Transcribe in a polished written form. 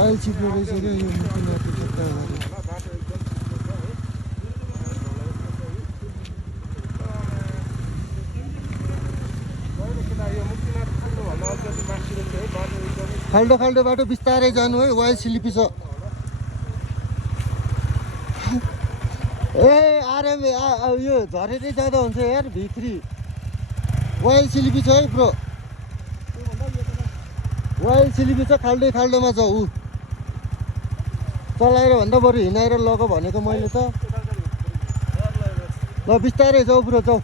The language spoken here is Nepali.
वाइल चिप्लो रहेछ क्या यो मुक्तिनाथको चक्का अगाडि। खाल्डो खाल्डो बाटो बिस्तारै जानु है, वाइल सिलिपी छ। ए आराम यो झरेरै जाँदा हुन्छ यार भित्री। वाइल सिलिपी छ है ब्रो, वाइल सिलिपी छ, खाल्डै खाल्डोमा छ ऊ। चलाएर भन्दा बरु हिँडाएर लग भनेको मैले त। ल बिस्तारै जाऊ ब्रो जाऊ।